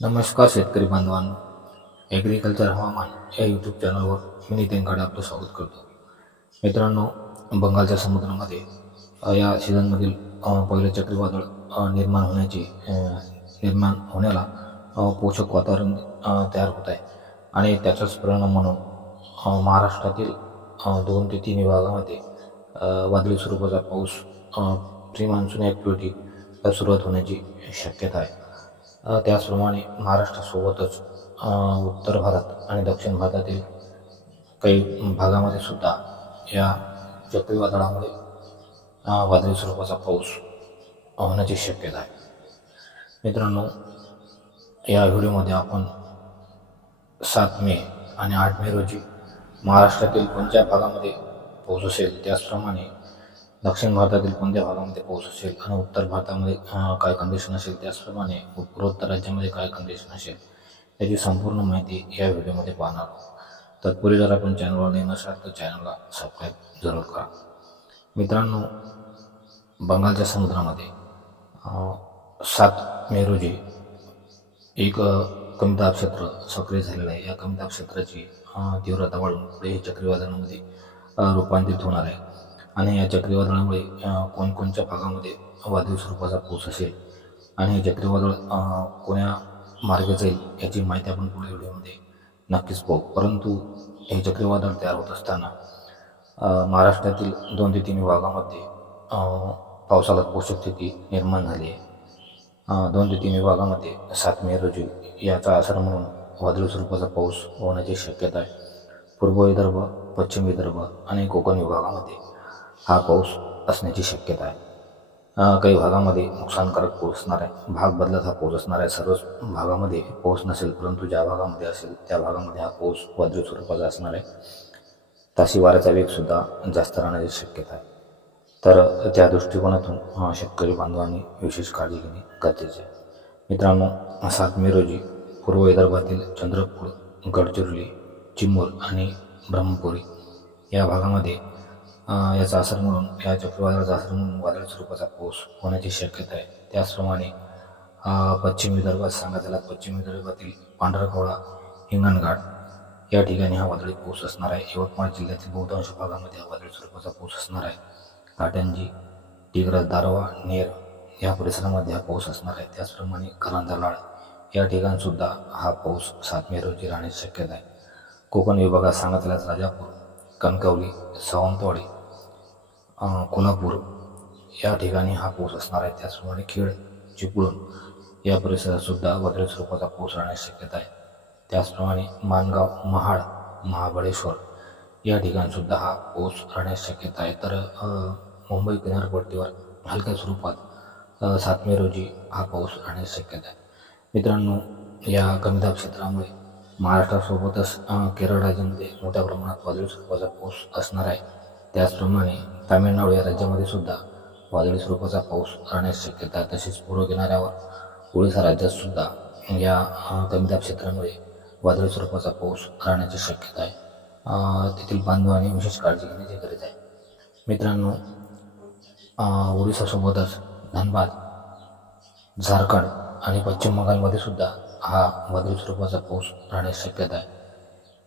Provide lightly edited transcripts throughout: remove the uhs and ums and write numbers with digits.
नमस्कार शेतकरी बांधवांनो, ॲग्रिकल्चर हवामान या यूट्यूब चॅनलवर मी नितीन काळे आपलं स्वागत करतो. मित्रांनो, बंगालच्या समुद्रामध्ये या सीझनमधील पहिले चक्रीवादळ निर्माण होण्याला पोषक वातावरण तयार होत आहे आणि त्याचाच परिणाम म्हणून महाराष्ट्रातील 2 ते 3 विभागामध्ये वादळी स्वरूपाचा पाऊस प्री मान्सून ॲक्टिव्हिटी सुरुवात होण्याची शक्यता आहे. त्याचप्रमाणे महाराष्ट्रासोबतच उत्तर भारत आणि दक्षिण भारतातील काही भागामध्ये सुद्धा या चक्रीवादळामुळे वादळी स्वरूपाचा पाऊस होण्याची शक्यता आहे. मित्रांनो, या व्हिडिओमध्ये आपण 7 मे आणि 8 मे रोजी महाराष्ट्रातील कोणत्या भागामध्ये पाऊस असेल, त्याचप्रमाणे दक्षिण भारतातील कोणत्या भागामध्ये पाऊस असेल आणि उत्तर भारतामध्ये काय कंडिशन असेल, त्याचप्रमाणे पूर्वोत्तर राज्यामध्ये काय कंडिशन असेल, याची संपूर्ण माहिती या व्हिडिओमध्ये पाहणार आहोत. तत्पूर्वी जर आपण चॅनलवर नवीन असाल तर चॅनलला सबस्क्राईब जरूर करा. मित्रांनो, बंगालच्या समुद्रामध्ये 7 मे रोजी एक कमी दाब क्षेत्र सक्रिय झालेलं आहे. या कमी दाब क्षेत्राची तीव्रता वाढून पुढे हे चक्रीवादळामध्ये रूपांतरित होणार आहे आणि या चक्रीवादळामुळे कोणकोणत्या भागामध्ये वादळी स्वरूपाचा पाऊस असेल आणि हे चक्रीवादळ कोण्या मार्गे जाईल याची माहिती आपण पुढील व्हिडिओमध्ये नक्कीच पाहू. परंतु हे चक्रीवादळ तयार होत असताना महाराष्ट्रातील 2 ते 3 विभागामध्ये पावसाला पोषक स्थिती निर्माण झाली आहे. 2 ते 3 विभागामध्ये 7 मे रोजी याचा असर म्हणून वादळी स्वरूपाचा पाऊस होण्याची शक्यता आहे. पूर्व विदर्भ, पश्चिम विदर्भ आणि कोकण विभागामध्ये हा पाऊस असण्याची शक्यता आहे. काही भागामध्ये नुकसानकारक पाऊस असणार आहे. भाग बदलत हा पाऊस असणार आहे. सर्वच भागामध्ये पाऊस नसेल, परंतु ज्या भागामध्ये असेल त्या भागामध्ये हा पाऊस वादळी स्वरूपाचा असणार आहे. ताशी वाऱ्याचा वेगसुद्धा जास्त राहण्याची शक्यता आहे. तर त्या दृष्टिकोनातून शेतकरी बांधवांनी विशेष काळजी घेणे गरजेचे आहे. मित्रांनो, 7 मे रोजी पूर्व विदर्भातील चंद्रपूर, गडचिरोली, चिमूर आणि ब्रह्मपुरी या भागामध्ये याचा असर म्हणून, या चक्रीवादळाचा असर म्हणून वादळी स्वरूपाचा पाऊस होण्याची शक्यता आहे. त्याचप्रमाणे पश्चिम विदर्भात सांगण्यात आला, पश्चिम विदर्भातील पांढरकवडा, हिंगणघाट या ठिकाणी हा वादळी पाऊस असणार आहे. यवतमाळ जिल्ह्यातील बहुतांश भागामध्ये हा वादळी स्वरूपाचा पाऊस असणार आहे. घाटंजी, डिग्रस, दारव्हा, नेर या परिसरामध्ये हा पाऊस असणार आहे. त्याचप्रमाणे करंजा या ठिकाणसुद्धा हा पाऊस 7 मे रोजी राहण्याची शक्यता आहे. कोकण विभागात सांगण्यात आल्यास राजापूर, कणकवली, सावंतवाडी, कोल्हापूर या ठिकाणी हा पाऊस असणार आहे. त्याचप्रमाणे खेड, चिपळूण या परिसरातसुद्धा वादळी स्वरूपाचा पाऊस राहण्याची शक्यता आहे. त्याचप्रमाणे माणगाव, महाड, महाबळेश्वर या ठिकाणसुद्धा हा पाऊस राहण्याची शक्यता आहे. तर मुंबई किनारपट्टीवर हलक्या स्वरूपात 7 मे रोजी हा पाऊस राहण्याची शक्यता आहे. मित्रांनो, या कमी दाब क्षेत्रामुळे महाराष्ट्रासोबतच केरळ राज्यामध्ये मोठ्या प्रमाणात वादळी स्वरूपाचा पाऊस असणार आहे. त्याचप्रमाणे तामिळनाडू या राज्यामध्ये सुद्धा वादळी स्वरूपाचा पाऊस राहण्याची शक्यता आहे. तसेच पूर्व किनाऱ्यावर ओडिशा राज्यात सुद्धा या कमी दाब क्षेत्रामुळे वादळी स्वरूपाचा पाऊस राहण्याची शक्यता आहे. तेथील बांधवांनी विशेष काळजी घेण्याची गरज आहे. मित्रांनो, ओडिशासोबतच धनबाद, झारखंड आणि पश्चिम बंगालमध्ये सुद्धा हा वादळी स्वरूपाचा पाऊस राहण्याची शक्यता आहे.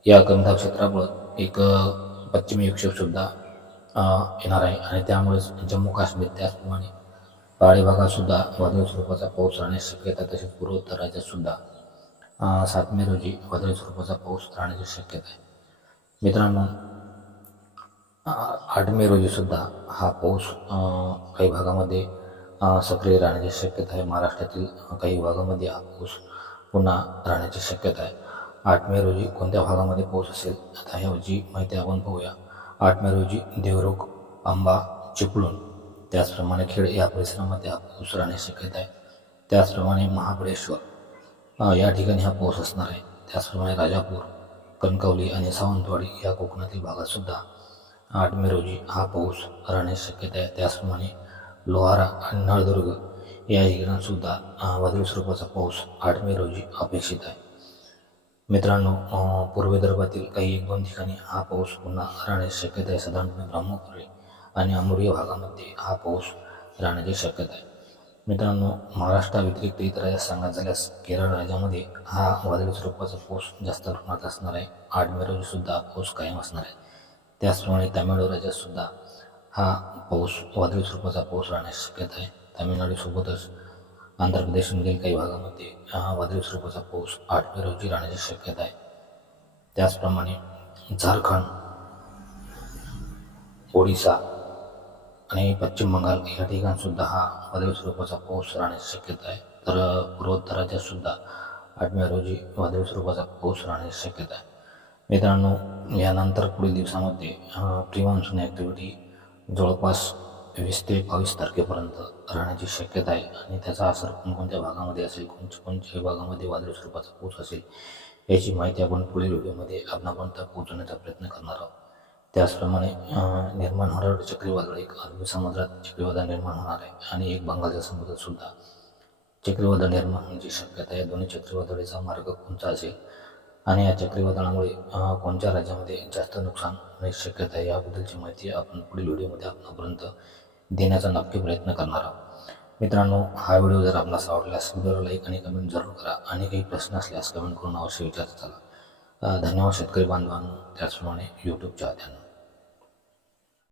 या कमी दाब क्षेत्रामुळे एक पश्चिमी विक्षोभसुद्धा येणार आहे आणि त्यामुळेच जम्मू काश्मीर, त्याचप्रमाणे पहाडी भागातसुद्धा वादळी स्वरूपाचा पाऊस राहण्याची शक्यता आहे. तसेच पूर्वोत्तर राज्यातसुद्धा 7 मे रोजी वादळी स्वरूपाचा पाऊस राहण्याची शक्यता आहे. मित्रांनो, 8 मे रोजीसुद्धा हा पाऊस काही भागामध्ये सक्रिय राहण्याची शक्यता आहे. महाराष्ट्रातील काही भागामध्ये हा पाऊस पुन्हा राहण्याची शक्यता आहे. 8 मे रोजी कोणत्या भागामध्ये पाऊस असेल, आता ह्याची माहिती आपण पाहूया. 8 मे रोजी देवरुख, अंबा, चिपळूण, त्याचप्रमाणे खेड या परिसरामध्ये हा पाऊस राहण्याची शक्यता आहे. त्याचप्रमाणे महाबळेश्वर या ठिकाणी हा पाऊस असणार आहे. त्याचप्रमाणे राजापूर, कणकवली आणि सावंतवाडी या कोकणातील भागातसुद्धा 8 मे रोजी हा पाऊस राहण्याची शक्यता आहे. त्याचप्रमाणे लोहारा आणि नळदुर्ग या ठिकाणातसुद्धा वादळी स्वरूपाचा पाऊस 8 मे रोजी अपेक्षित आहे. मित्रांनो, पूर्व विदर्भातील काही 1-2 ठिकाणी हा पाऊस पुन्हा राहण्याची शक्यता आहे. साधारणपणे ब्रह्मपुरी आणि अमूरी भागामध्ये हा पाऊस राहण्याची शक्यता आहे. मित्रांनो, महाराष्ट्राव्यतिरिक्त इतर राज्यात सांगायचं झाल्यास केरळ राज्यामध्ये हा वादळी स्वरूपाचा पाऊस जास्त प्रमाणात असणार आहे. 8 मे रोजीसुद्धा पाऊस कायम असणार आहे. त्याचप्रमाणे तामिळनाडू राज्यातसुद्धा हा पाऊस वादळी स्वरूपाचा पाऊस राहण्याची शक्यता आहे. तामिळनाडूसोबतच आंध्र प्रदेशमधील काही भागामध्ये वादळी स्वरूपाचा पाऊस 8 मे रोजी राहण्याची शक्यता आहे. त्याचप्रमाणे झारखंड, ओडिसा आणि पश्चिम बंगाल या ठिकाणसुद्धा हा वादळी स्वरूपाचा पाऊस राहण्याची शक्यता आहे. तर पूर्वोत्तर राज्यातसुद्धा 8 मे रोजी वादळी स्वरूपाचा पाऊस राहण्याची शक्यता आहे. मित्रांनो, यानंतर पुढील दिवसामध्ये प्री मान्सून ॲक्टिव्हिटी जवळपास 20 ते 22 तारखेपर्यंत राहण्याची शक्यता आहे आणि त्याचा असर कोणकोणत्या भागामध्ये असेल, कोणत्या भागामध्ये वादळी स्वरूपाचा पाऊस असेल याची माहिती आपण पुढील व्हिडिओमध्ये आपणापर्यंत पोहोचवण्याचा प्रयत्न करणार आहोत. त्याचप्रमाणे निर्माण होणारे चक्रीवादळ, एक अरबी समुद्रात चक्रीवादळ निर्माण होणार आहे आणि एक बंगालच्या समुद्रात सुद्धा चक्रीवादळ निर्माण होण्याची शक्यता आहे. दोन्ही चक्रीवादळाचा मार्ग कोणता असेल आणि या चक्रीवादळामुळे कोणत्या राज्यामध्ये जास्त नुकसान होण्याची शक्यता आहे याबद्दलची माहिती आपण पुढील व्हिडिओमध्ये आपणापर्यंत देण्याचा नक्की प्रयत्न करणार आहोत. मित्रांनो, हा व्हिडिओ जर आपल्यास आवडल्यास व्हिडिओला लाईक आणि कमेंट जरूर करा आणि काही प्रश्न असल्यास कमेंट करून अवश्य विचारत चला. धन्यवाद शेतकरी बांधवांनो, त्याचप्रमाणे यूट्यूब चाहत्यांनो.